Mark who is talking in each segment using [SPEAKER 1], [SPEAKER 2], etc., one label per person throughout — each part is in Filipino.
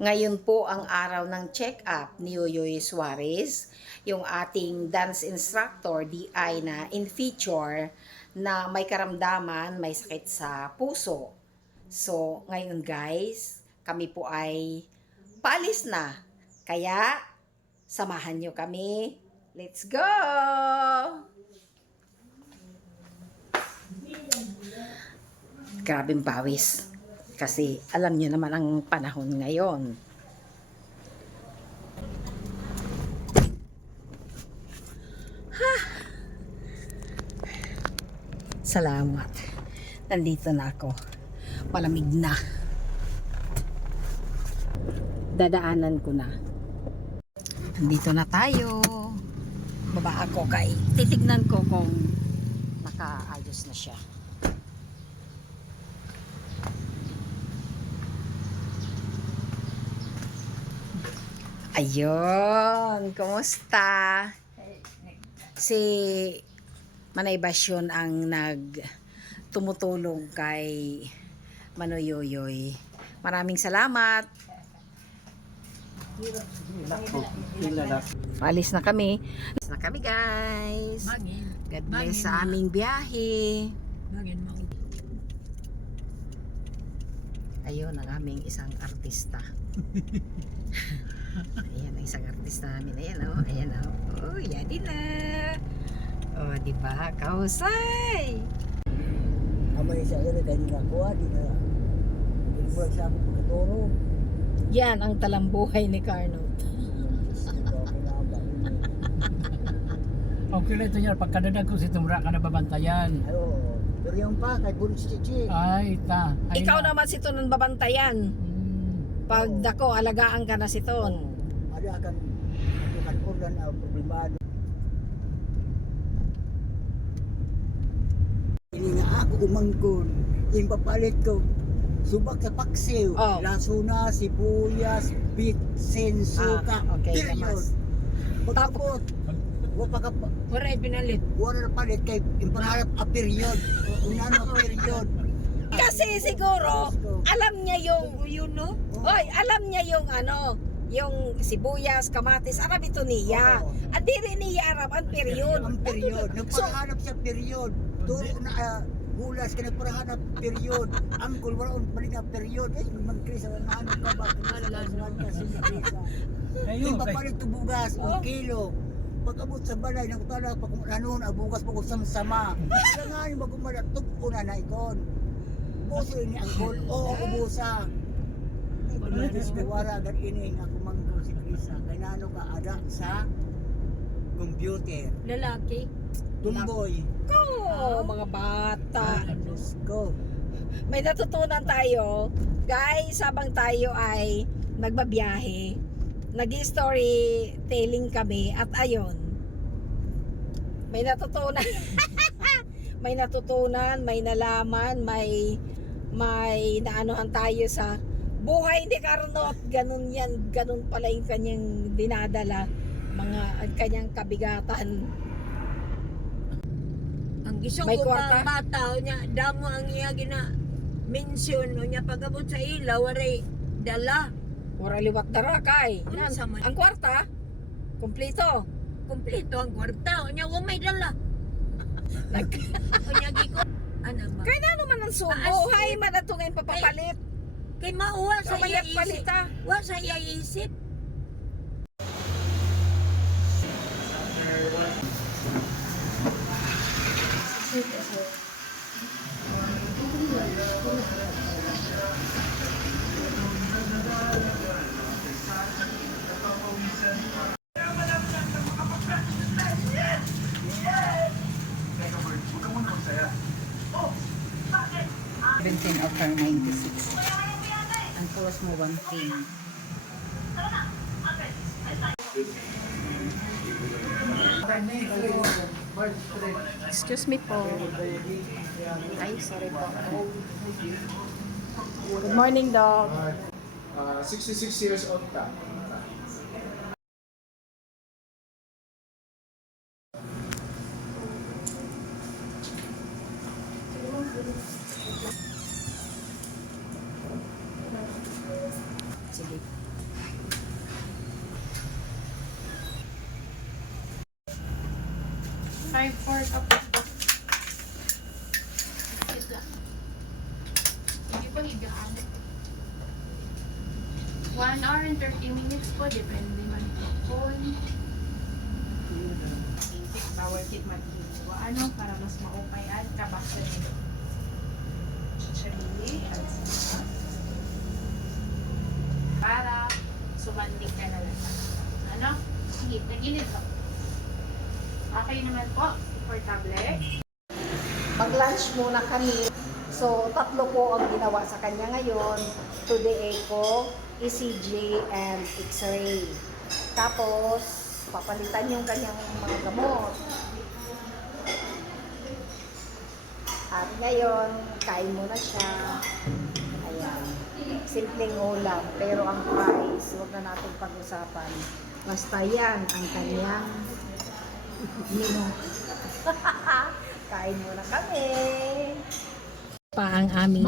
[SPEAKER 1] Ngayon po ang araw ng check-up ni Yoyoy Suarez, yung ating dance instructor, DI na in feature na may karamdaman, may sakit sa puso. So, ngayon guys, kami po ay paalis na. Kaya, samahan nyo kami. Let's go! Grabing pawis. Kasi alam niyo naman ang panahon ngayon. Ha! Salamat. Nandito na ako. Malamig na. Dadaanan ko na. Nandito na tayo. Baba ako kay titignan ko kung nakaayos na siya. Ayun, kumusta? Si Manay Basyon ang nag tumutulong kay Manoyoyoy. Maraming salamat. Alis na kami. Alis na kami guys. God bless sa aming biyahe. Ayun ang aming isang artista. Ayan ang isang artista namin. Ayan o. Oh. Ayan o. Oh. oh, yadi na. O, oh, di ba? Kausay.
[SPEAKER 2] Amay sa ere kay nila kuha di na. Di mo sa ako pagkaturo.
[SPEAKER 1] Yan ang talambuhay ni Carnot.
[SPEAKER 3] Okay lang ito niya. Pagkadadag ko si Tumra ka na babantayan.
[SPEAKER 2] Ayo, pero yung pa kay Bulis Chichi.
[SPEAKER 3] Ay, ta. Ay,
[SPEAKER 1] Ikaw
[SPEAKER 3] na.
[SPEAKER 1] naman si Ton ang babantayan. Pag dako, alagaan ka na si Ton.
[SPEAKER 2] Ada akan akan organ ang problemado. Ini nga ako umangkon. Yung papalit ko. Subak sa paksiw.
[SPEAKER 1] Oh.
[SPEAKER 2] Lasuna, sibuyas, bitsin, suka.
[SPEAKER 1] Ah, okay, lamas.
[SPEAKER 2] Pagkapot. Wa pa ka
[SPEAKER 3] Wala pinalit.
[SPEAKER 2] wala na palit kay impangarap a period. Unano a period.
[SPEAKER 1] Kasi siguro, alam niya yung,
[SPEAKER 3] Yun, no?
[SPEAKER 1] Hoy, alam niya yung ano, yung sibuyas, kamatis, aram ito niya.
[SPEAKER 2] Oo.
[SPEAKER 1] At di rin niya aram ang period.
[SPEAKER 2] Ang period.
[SPEAKER 1] So,
[SPEAKER 2] Nagpahanap sa period. Turo na ah, hulas ka nagpahanap period. Angkol wala on balik na period. Eh, man Chris, ang ano ka ba? Kinalalaan ka sa Chris.
[SPEAKER 3] Ayun.
[SPEAKER 2] Yung papalit to bugas,
[SPEAKER 1] Oh.
[SPEAKER 2] un kilo. Pagkabot sa balay ng tala, pag anon, ang bugas pag sama. Kaya nga yung magumala, tupo na na ikon. Buso ni angkol, oo, ubusa. Pagkabot sa wala, agad ini, ako mangkol si Krisa. Kaya nano ka, ada sa computer.
[SPEAKER 3] Lalaki.
[SPEAKER 2] Tumboy.
[SPEAKER 1] Ko, mga bata.
[SPEAKER 2] Let's go.
[SPEAKER 1] May natutunan tayo. Guys, habang tayo ay nagbabiyahe, nag-story telling kami at ayon. May natutunan. may natutunan, may nalaman, may may naanuhan tayo sa buhay ni Carnot. Ganun yan, ganun pala yung kanyang dinadala mga ang kanyang kabigatan.
[SPEAKER 4] Ang gusto
[SPEAKER 1] May kwarta?
[SPEAKER 4] mga bata o niya, damo ang iya gina mention o niya pagabot sa ilaw, waray dala.
[SPEAKER 1] Wara liwat dara kay. Yan. Ang kwarta, kumpleto.
[SPEAKER 4] Kompleto ang kwarta o niya, wa may dala.
[SPEAKER 1] Nag-
[SPEAKER 4] O niya giko. Ano ba?
[SPEAKER 1] Kaya na naman ang subo.
[SPEAKER 4] Taas
[SPEAKER 1] Hay, man na ngayon papapalit.
[SPEAKER 4] Kay mauwa sa iya isip.
[SPEAKER 1] palita.
[SPEAKER 4] Wa sa iya isip.
[SPEAKER 1] Her 96. Ang puwas mo one thing. Excuse me po. Ay, sorry po. Good morning, dog.
[SPEAKER 5] Uh, 66 years old ka.
[SPEAKER 1] Sige.
[SPEAKER 6] Try for kapos. Ito. Hindi po higaan. 1 hour and 30 minutes po. Depende man po. Kung basic power kit maghiwa. Ano? Para mas maupay at kabasa nito. Chili at sisa. Para sumanding ka na lang. Ano? Sige, nagilid po. Okay naman po. Portable.
[SPEAKER 1] Mag-lunch muna kami. So, tatlo po ang ginawa sa kanya ngayon. To the echo, ECG, and X-ray. Tapos, papalitan yung kanyang mga gamot. At ngayon, kain muna siya. Ayan. Simpleng ulam. Pero ang price, huwag na natin pag-usapan. Basta yan ang kanyang menu. Kain muna kami. Pa ang aming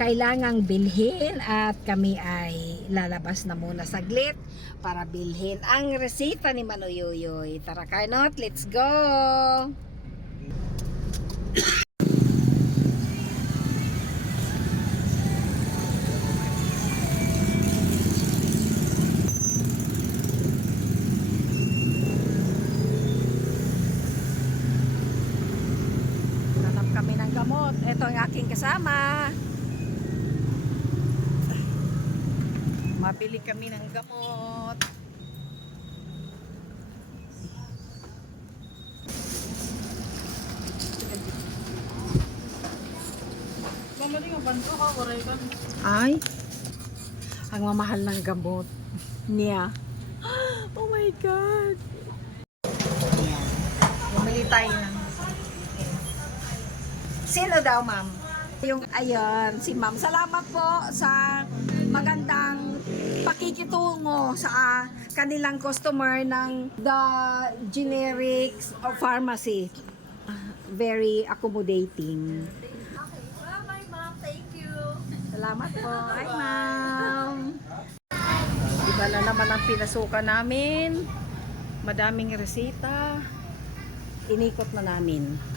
[SPEAKER 1] kailangang bilhin at kami ay lalabas na muna saglit para bilhin ang resita ni Manoyoyoy. Tara Karnot, let's go! Kami ng gamot. Ito ang aking kasama. Mabili kami ng gamot. Ay, ang mamahal ng gamot niya. Oh my God! Ayan. Bumili tayo ng... Sino daw, ma'am? Yung, ayun, si ma'am. Salamat po sa magandang pakikitungo sa ah, kanilang customer ng The Generics of Pharmacy. Very accommodating. Salamat po. Hi, ma'am. Iba na naman ang pinasukan namin. Madaming resita. Inikot na namin.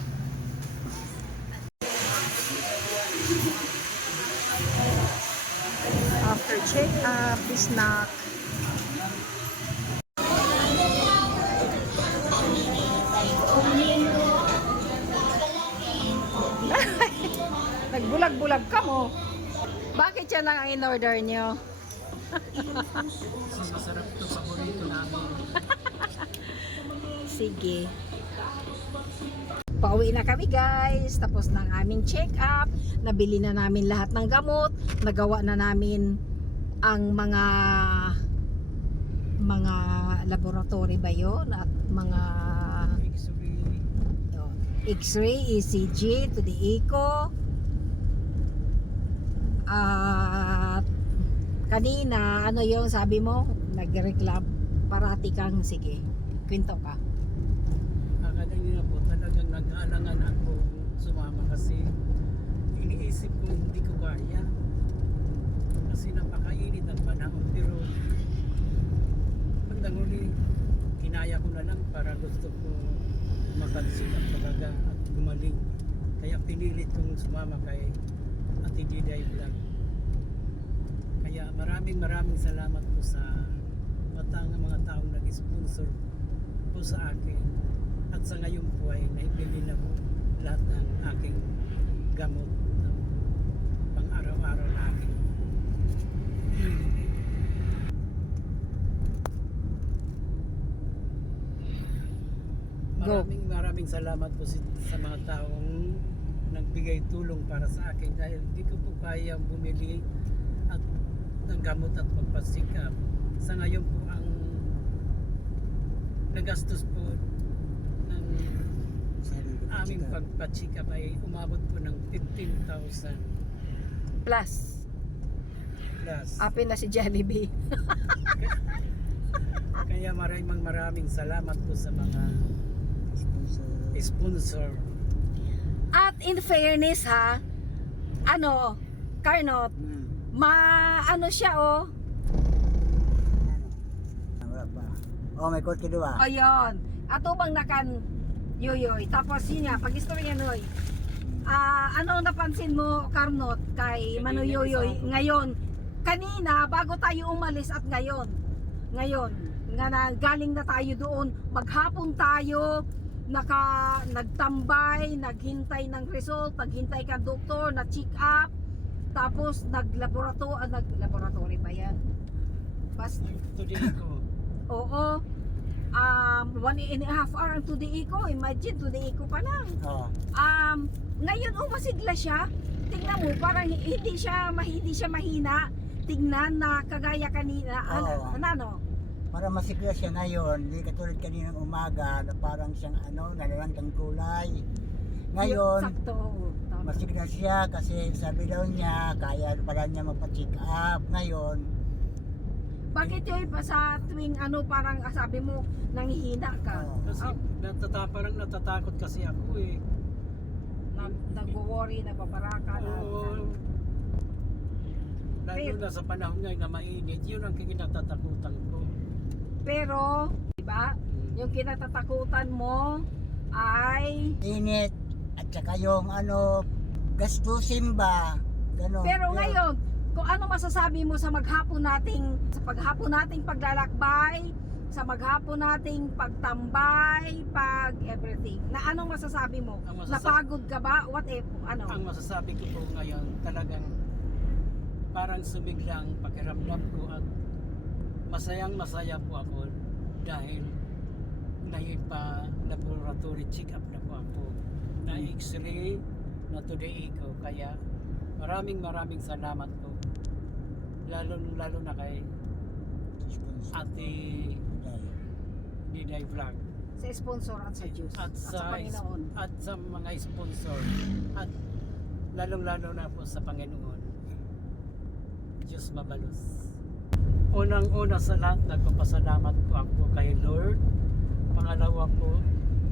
[SPEAKER 1] After check-up, snack. Nagbulag-bulag ka mo. Bakit yan ang in-order nyo?
[SPEAKER 3] Masarap to paborito namin.
[SPEAKER 1] Sige. Pauwi na kami guys. Tapos ng aming check-up. Nabili na namin lahat ng gamot. Nagawa na namin ang mga mga laboratory ba yun? At mga
[SPEAKER 3] X-ray.
[SPEAKER 1] ECG, to the echo. At kanina, ano yung sabi mo? Nagreklam. Parati kang, sige, kwento ka.
[SPEAKER 3] Kakadali na po talagang nag-aalangan ako sumama kasi iniisip ko hindi ko kaya. Kasi napakainit ang panahon pero bandang huli kinaya ko na lang para gusto ko makalsikat talaga at gumaling. Kaya pinilit kong sumama kay Ate Diday Vlog. Kaya maraming maraming salamat po sa matang mga taong nag-sponsor po sa akin. At sa ngayon po ay naibili na po lahat ng aking gamot na pang araw-araw na aking
[SPEAKER 1] Go.
[SPEAKER 3] Maraming salamat po si- sa mga taong nagbigay tulong para sa akin dahil hindi ko po kaya bumili at ng gamot at magpasikap. Sa ngayon po ang nagastos po ng aming pagpachikap ay umabot po ng 15,000
[SPEAKER 1] Plus,
[SPEAKER 3] plus.
[SPEAKER 1] apin na si Jollibee.
[SPEAKER 3] Kaya maraming maraming salamat po sa mga sponsor.
[SPEAKER 1] At in fairness ha, ano, Carnot, ma, ano siya oh,
[SPEAKER 2] Wala pa. Oh, may kot kedua.
[SPEAKER 1] ayun, ato bang nakan Yoyoy. Tapos yun nga, pag istorya noy. Ah, ano napansin mo, Karnot, kay Mano Yoyoy ngayon? Kanina, bago tayo umalis at ngayon, ngayon, nga na galing na tayo doon, maghapon tayo, naka, nagtambay, naghintay ng result, naghintay ka doktor, na check up, tapos naglaboratory, ah, naglaboratory ba yan? Bas,
[SPEAKER 3] Today ko.
[SPEAKER 1] oo, um, one and a half hour ang today ko, imagine today ko pa lang.
[SPEAKER 2] Oh.
[SPEAKER 1] Um, ngayon oh masigla siya. Tingnan mo, parang hi- hindi siya hindi siya mahina. Tingnan na kagaya kanina.
[SPEAKER 2] Oo.
[SPEAKER 1] ano, ano?
[SPEAKER 2] Para masigla siya ngayon, hindi katulad kaninang umaga na parang siyang ano, nalalangkang kulay. Ngayon,
[SPEAKER 1] Sakto. oo,
[SPEAKER 2] masigla siya kasi sabi daw niya, kaya pala niya magpa-check up. Ngayon,
[SPEAKER 1] Bakit yun pa sa tuwing ano parang ah, sabi mo nanghihina ka?
[SPEAKER 2] oh,
[SPEAKER 3] Kasi natata, parang natatakot kasi ako eh.
[SPEAKER 1] Na, nagwo-worry, nagbabaraka na.
[SPEAKER 3] Oo. Lalo na sa panahon ngayon na mainit, yun ang kinatatakutan ko.
[SPEAKER 1] Pero, di ba? Yung kinatatakutan mo ay
[SPEAKER 2] init at saka yung ano, gastusin ba? Ganon.
[SPEAKER 1] Pero ngayon, kung ano masasabi mo sa maghapon nating sa paghapon nating paglalakbay, sa maghapon nating pagtambay, pag everything. Na anong masasabi mo?
[SPEAKER 3] Ang masasa-
[SPEAKER 1] Napagod ka ba? What if ano?
[SPEAKER 3] Ang masasabi ko po ngayon, talagang parang sumiglang pakiramdam ko at masayang masaya po ako dahil naipa laboratory check up na po ako. Na x-ray na today ko. Kaya maraming maraming salamat po. Lalo lalo na kay ate Diday Vlog.
[SPEAKER 1] Sa sponsor at sa Diyos.
[SPEAKER 3] at sa,
[SPEAKER 1] Panginoon.
[SPEAKER 3] at sa mga sponsor. At lalong lalo na po sa Panginoon. Diyos mabalos unang una sa lahat nagpapasalamat po ako kay Lord pangalawa po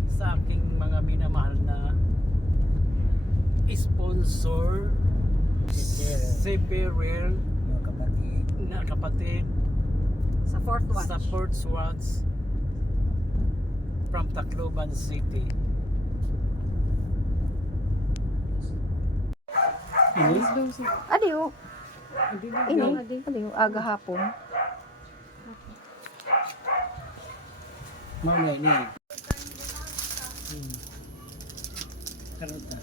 [SPEAKER 3] sa aking mga minamahal na sponsor si
[SPEAKER 2] kapatid.
[SPEAKER 3] na kapatid
[SPEAKER 1] Sa fourth watch.
[SPEAKER 3] sa Fort Swartz from Tacloban City. Ini?
[SPEAKER 1] Adiyo. Ini. Adiyo. Aga hapon.
[SPEAKER 3] Mau na ini. Hmm. Karota.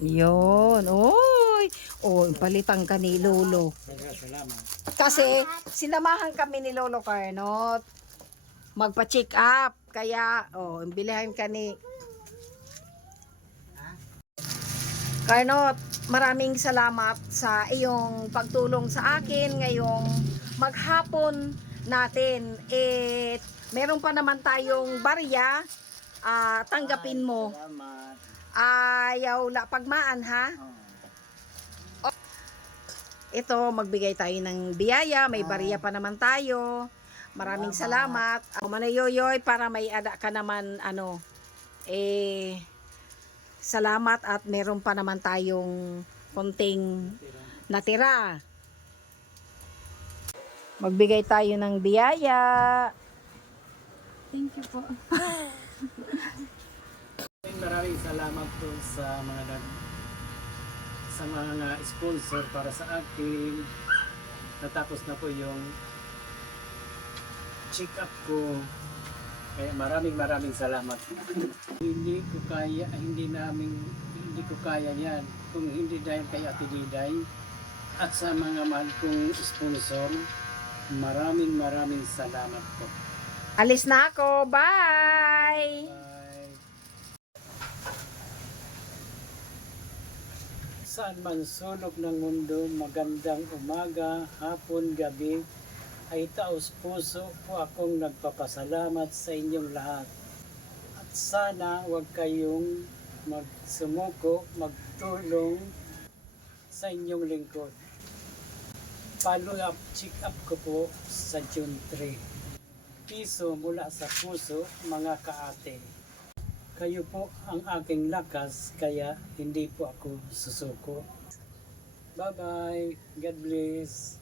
[SPEAKER 1] Yun. Oy. Oh, palitan ka ni Lolo.
[SPEAKER 3] Salamat.
[SPEAKER 1] Kasi sinamahan kami ni Lolo Carnot magpa-check up. Kaya, oh, bilihan ka ni Carnot, maraming salamat sa iyong pagtulong sa akin ngayong maghapon natin. Eh, meron pa naman tayong barya. Ah, tanggapin mo.
[SPEAKER 2] Salamat.
[SPEAKER 1] Ayaw la pagmaan ha.
[SPEAKER 2] Oh.
[SPEAKER 1] Ito, magbigay tayo ng biyaya. May bariya pa naman tayo. Maraming salamat. Ako manayoyoy para may ada ka naman ano eh salamat at meron pa naman tayong konting natira. Magbigay tayo ng biyaya. Thank you po.
[SPEAKER 3] Maraming salamat po sa mga nag sa mga sponsor para sa akin. Natapos na po yung check up ko. Kaya maraming maraming salamat. hindi ko kaya, hindi namin, hindi ko kaya yan. Kung hindi dahil kay Ate Diday at sa mga mahal kong sponsor, maraming maraming salamat po.
[SPEAKER 1] Alis na ako. Bye!
[SPEAKER 3] Bye. Saan man sulok ng mundo, magandang umaga, hapon, gabi, ay taos puso po akong nagpapasalamat sa inyong lahat. At sana huwag kayong magsumuko, magtulong sa inyong lingkod. Follow up, check up ko po sa June 3 piso mula sa puso, mga kaate. Kayo po ang aking lakas, kaya hindi po ako susuko. Bye-bye. God bless.